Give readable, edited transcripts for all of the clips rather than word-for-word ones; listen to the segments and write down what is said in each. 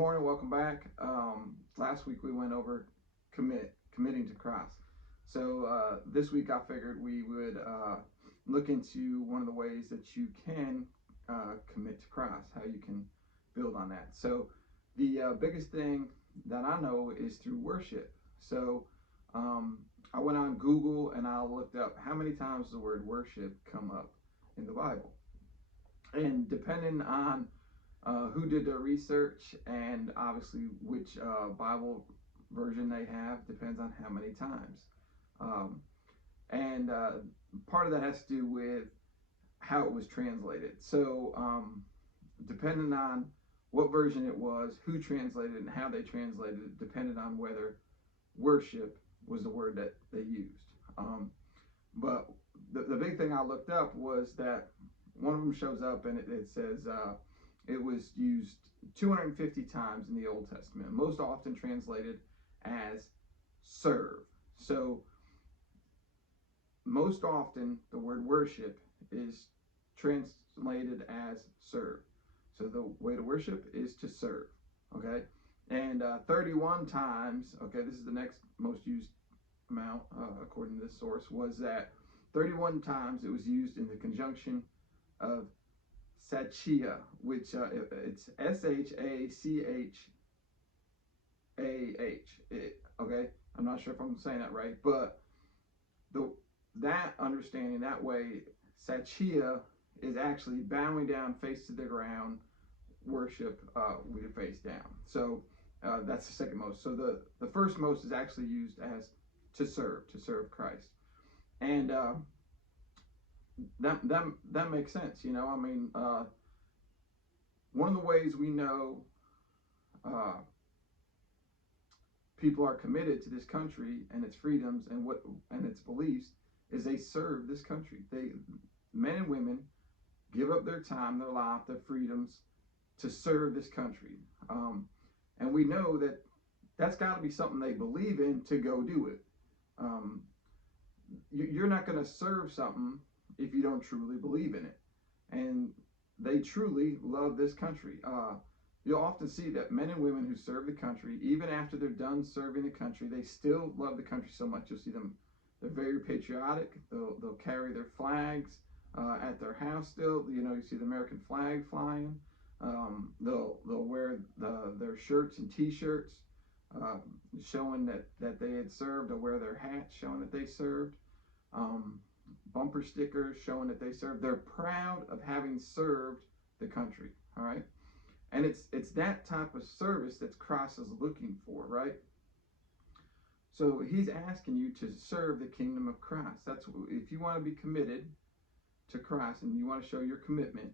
morning, welcome back. Last week we went over committing to Christ. So this week I figured we would look into one of the ways that you can commit to Christ, how you can build on that. So the biggest thing that I know is through worship. So um, I went on Google and I looked up how many times the word worship come up in the Bible, and depending on who did their research and obviously which Bible version they have depends on how many times. Um, and part of that has to do with how it was translated. So, depending on what version it was, who translated it, and how they translated it, depended on whether worship was the word that they used. But the big thing I looked up was that one of them shows up and it says it was used 250 times in the Old Testament, most often translated as serve. So, most often the word worship is translated as serve. So, the way to worship is to serve. Okay? And 31 times, okay, this is the next most used amount, according to this source, was that 31 times it was used in the conjunction of Sachia, which it's Shachah. Okay, I'm not sure if I'm saying that right, but the that understanding that way, Sachia is actually bowing down, face to the ground, worship with your face down. So that's the second most. So the first most is actually used as to serve Christ, and that makes sense. You know, I mean, one of the ways we know uh, people are committed to this country and its freedoms and its beliefs is they serve this country. They, men and women, give up their time, their life, their freedoms to serve this country. And we know that that's got to be something they believe in to go do it. Um, you're not going to serve something if you don't truly believe in it. And they truly love this country. You'll often see that men and women who serve the country, even after they're done serving the country, they still love the country so much. You'll see them; they're very patriotic. They'll carry their flags at their house still. You know, you see the American flag flying. They'll wear their shirts and T-shirts uh, showing that they had served. They'll wear their hats showing that they served. Um, Bumper stickers showing that they served. They're proud of having served the country. All right. And it's that type of service that Christ is looking for, right? So he's asking you to serve the kingdom of Christ. That's if you want to be committed to Christ and you want to show your commitment,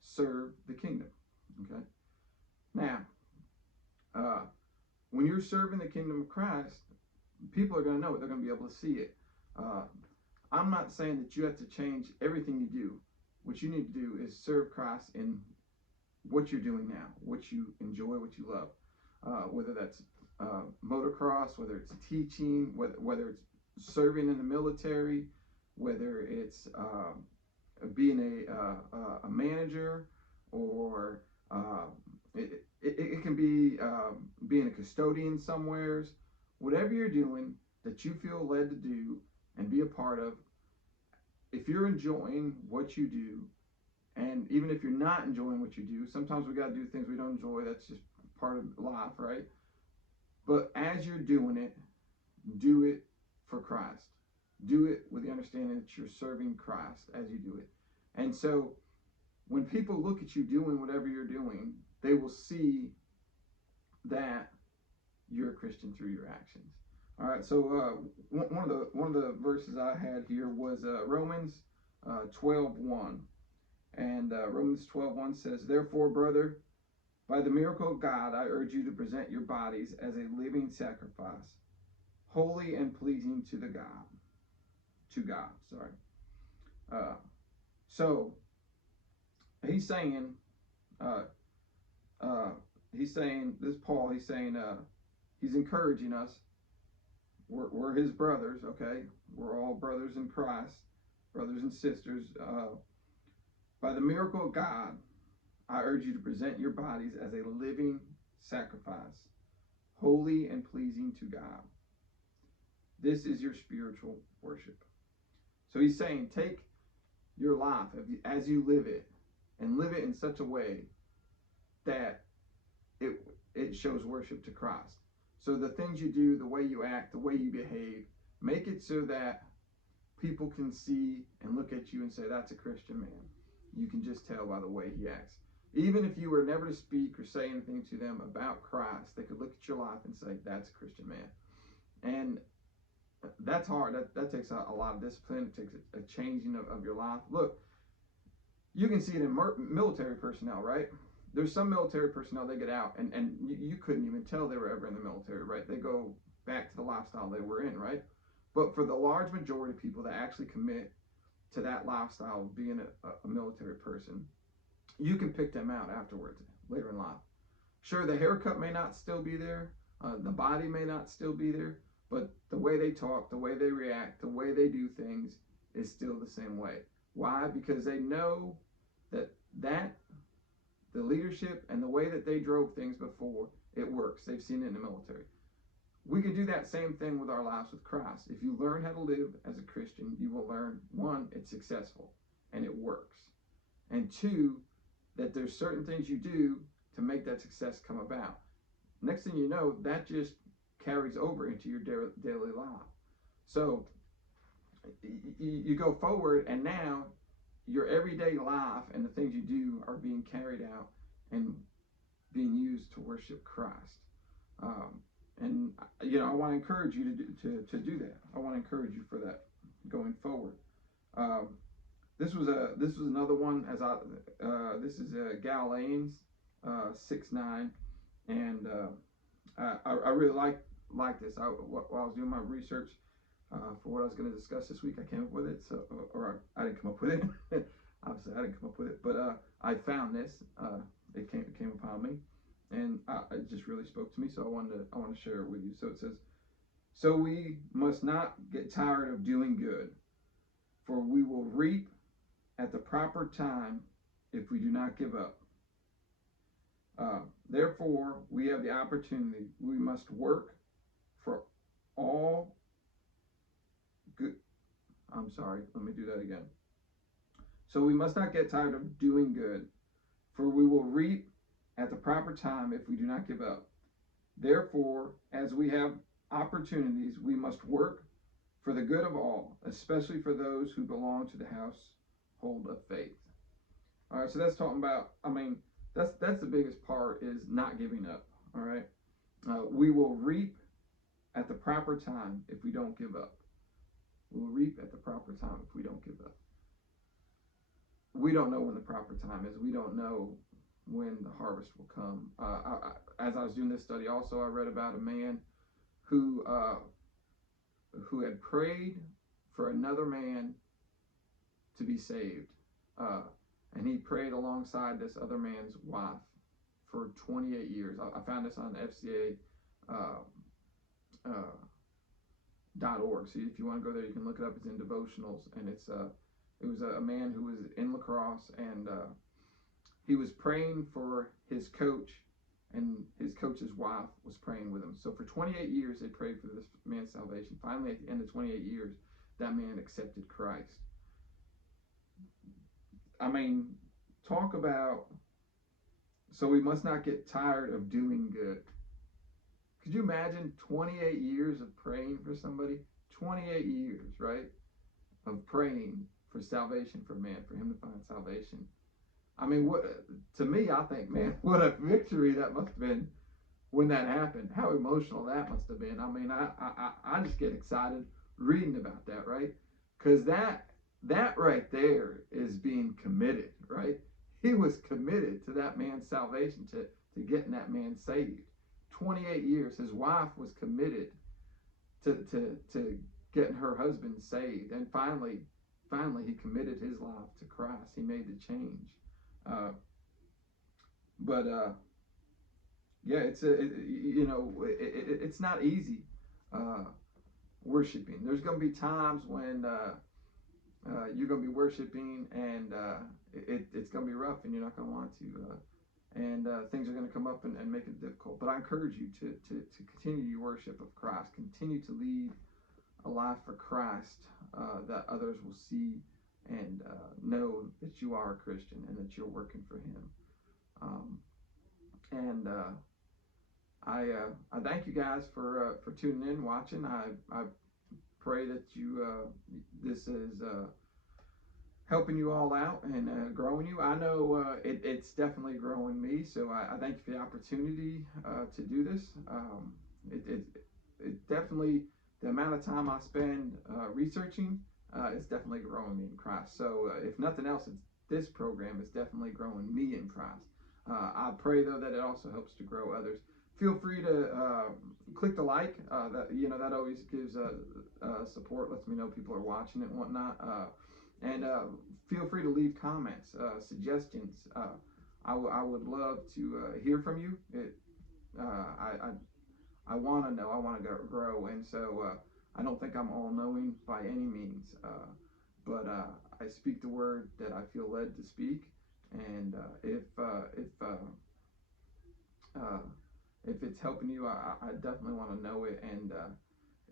serve the kingdom. Okay. Now, uh, when you're serving the kingdom of Christ, people are going to know it. They're going to be able to see it. Uh, I'm not saying that you have to change everything you do. What you need to do is serve Christ in what you're doing now, what you enjoy, what you love, whether that's motocross, whether it's teaching, whether it's serving in the military, whether it's being a manager, or it can be being a custodian somewheres. Whatever you're doing that you feel led to do and be a part of, if you're enjoying what you do, and even if you're not enjoying what you do, sometimes we got to do things we don't enjoy. That's just part of life, right? But as you're doing it, do it for Christ. Do it with the understanding that you're serving Christ as you do it. And so when people look at you doing whatever you're doing, they will see that you're a Christian through your actions. All right. So one of the verses I had here was Romans 12:1. And Romans 12:1 says, "Therefore, brother, by the miracle of God, I urge you to present your bodies as a living sacrifice, holy and pleasing to God. Sorry. Uh, so he's saying, uh, this Paul. He's saying, he's encouraging us. We're his brothers. Okay, we're all brothers in Christ, brothers and sisters. By the miracle of God, I urge you to present your bodies as a living sacrifice, holy and pleasing to God. This is your spiritual worship. So he's saying, take your life as you live it, and live it in such a way that it shows worship to Christ. So the things you do, the way you act, the way you behave, make it so that people can see and look at you and say, that's a Christian man. You can just tell by the way he acts. Even if you were never to speak or say anything to them about Christ, they could look at your life and say, that's a Christian man. And that's hard. That takes a lot of discipline. It takes a changing of your life. Look, you can see it in military personnel, right? There's some military personnel, they get out, and you couldn't even tell they were ever in the military, right? They go back to the lifestyle they were in, right? But for the large majority of people that actually commit to that lifestyle of being a military person, you can pick them out afterwards, later in life. Sure, the haircut may not still be there, the body may not still be there, but the way they talk, the way they react, the way they do things is still the same way. Why? Because they know that the leadership and the way that they drove things before, it works. They've seen it in the military. We can do that same thing with our lives with Christ. If you learn how to live as a Christian, you will learn, one, it's successful and it works. And two, that there's certain things you do to make that success come about. Next thing you know, that just carries over into your daily life. So you go forward, and now your everyday life and the things you do are being carried out and being used to worship Christ. And I want to encourage you to do that. I want to encourage you for that going forward. This was another one. This is Galileans 6:9, and I really like this. While I was doing my research for what I was going to discuss this week, I came up with it. Or I didn't come up with it. Obviously, I didn't come up with it, but I found this. It came upon me, and it just really spoke to me. So I want to share it with you. So it says, "So we must not get tired of doing good, for we will reap at the proper time if we do not give up. Therefore, we have the opportunity. We must work for all good." I'm sorry, let me do that again. "So we must not get tired of doing good, for we will reap at the proper time if we do not give up. Therefore, as we have opportunities, we must work for the good of all, especially for those who belong to the household of faith." All right, so that's talking about, that's the biggest part, is not giving up. All right, we will reap at the proper time if we don't give up. We'll reap at the proper time if we don't give up. We don't know when the proper time is. We don't know when the harvest will come. As I was doing this study, also I read about a man who had prayed for another man to be saved, and he prayed alongside this other man's wife for 28 years. I found this on FCA. .org. So if you want to go there, you can look it up. It's in devotionals, and it was a man who was in La Crosse, and he was praying for his coach, and his coach's wife was praying with him. So for 28 years, they prayed for this man's salvation. Finally, at the end of 28 years, that man accepted Christ. Talk about, so we must not get tired of doing good. Could you imagine 28 years of praying for somebody? 28 years, right? Of praying for salvation for man, for him to find salvation. To me, I think, man, what a victory that must have been when that happened. How emotional that must have been. I just get excited reading about that, right? Because that right there is being committed, right? He was committed to that man's salvation, to getting that man saved. 28 years. His wife was committed to getting her husband saved, and finally he committed his life to Christ. He made the change. It's not easy worshiping. There's going to be times when you're going to be worshiping, and it's going to be rough, and you're not going to want to. and things are going to come up and make it difficult. But I encourage you to continue your worship of Christ, continue to lead a life for Christ that others will see and know that you are a Christian and that you're working for Him. And I thank you guys for tuning in, watching. I pray that you this is helping you all out and growing you. I know it's definitely growing me, so I thank you for the opportunity to do this. It definitely, the amount of time I spend researching is definitely growing me in Christ. So if nothing else, this program is definitely growing me in Christ. I pray though that it also helps to grow others. Feel free to click the like. That always gives support, lets me know people are watching it and whatnot. And feel free to leave comments, suggestions. I would love to hear from you. I want to know. I want to grow, and so I don't think I'm all knowing by any means. But I speak the word that I feel led to speak, and if it's helping you, I definitely want to know it. And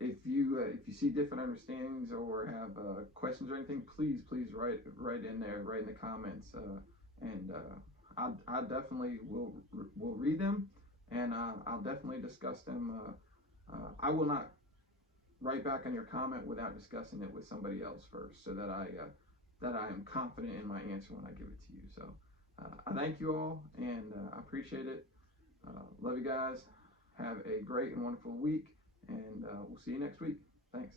if you see different understandings or have questions or anything, please write in there, write in the comments, and I definitely will read them, and I'll definitely discuss them. I will not write back on your comment without discussing it with somebody else first, so that I am confident in my answer when I give it to you. So I thank you all, and I appreciate it. Love you guys. Have a great and wonderful week, and we'll see you next week. Thanks.